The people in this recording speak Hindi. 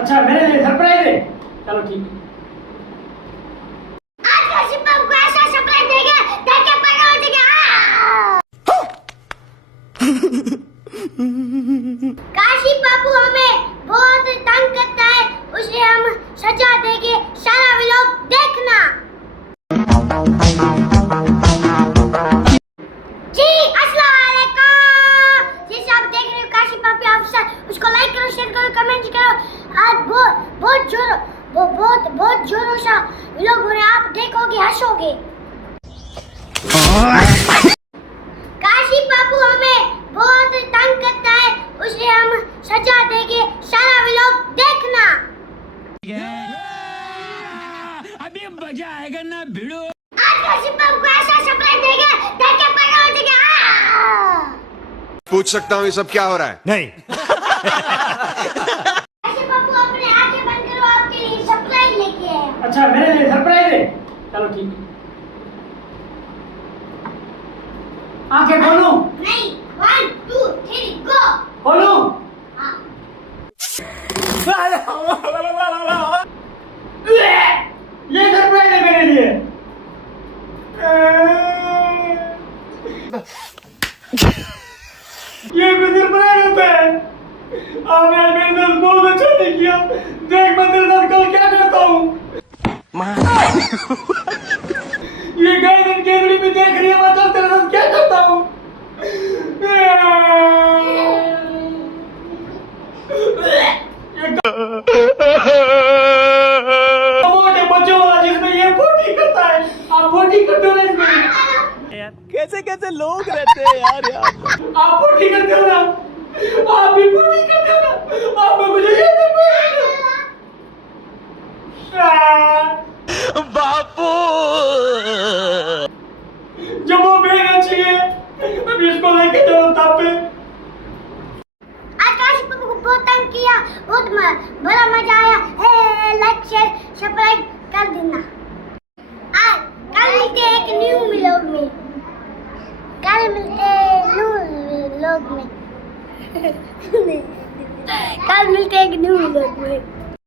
अच्छा मेरे लिए सरप्राइज है, चलो ठीक है। आज काशी बाबू को ऐसा सरप्राइज देंगे ताकि पागल हो जाएगा। काशी बाबू हमें बहुत तंग करता है, उसे हम सजा देंगे, सारा व्लॉग देखना। जी अस्सलाम वालेकुम, जैसे आप देख रहे हो काशी पापी ऑफिसर, उसको लाइक करो, शेयर करो, कमेंट करो। आज बहुत जोरों से व्लॉग हो रहे हैं, आप देखोगे हंसोगे। काशी बाबू हमें बहुत तंग करता है, उसे हम सजा देंगे, सारा व्लॉग देखना। अभी मजा आएगा ना भिड़ो। आज काशी बाबू को ऐसा सरप्राइज देंगे ताकि पागल हो जाएगा। पूछ सकता हूँ ये सब क्या हो रहा है? नहीं। काशी बाबू अपने आंखें बंद करो, आपके लिए सरप्राइज लेके आए हैं। अच्छा मेरे लिए सरप्राइज है, चलो ठीक है। आंखें खोलूं? नहीं, 1 2 3 गो। खोलूं? हाँ। ये सरप्राइज है मेरे लिए। ये भी सरप्राइज होता है। आपने आज मेरे साथ बहुत अच्छा नहीं किया, देख मैं तेरे साथ कल क्या करता हूँ। ये गाइडन केजड़ी में देख रही है, मैं कल तेरे साथ क्या करता हूँ। मोटे बच्चों वाला जिसमें ये पोटी करता है, आप पोटी करते हो ना इसमें? कैसे कैसे लोग रहते हैं यार। आप पोटी करते हो ना, आप भी पोटी करते हो ना, आप में मुझे ये बापू जब वो बहन अच्छी है, अभी इसको लेके जाओ तब पे। आज काशी बाबू को बहुत तंग किया, बहुत बड़ा मजा आया। लाइक शेयर सब्सक्राइब कर देना। आज कल मिलते हैं एक न्यू व्लॉग में। कल मिलते हैं न्यू व्लॉग में। कल मिलते हैं एक न्यू व्लॉग में।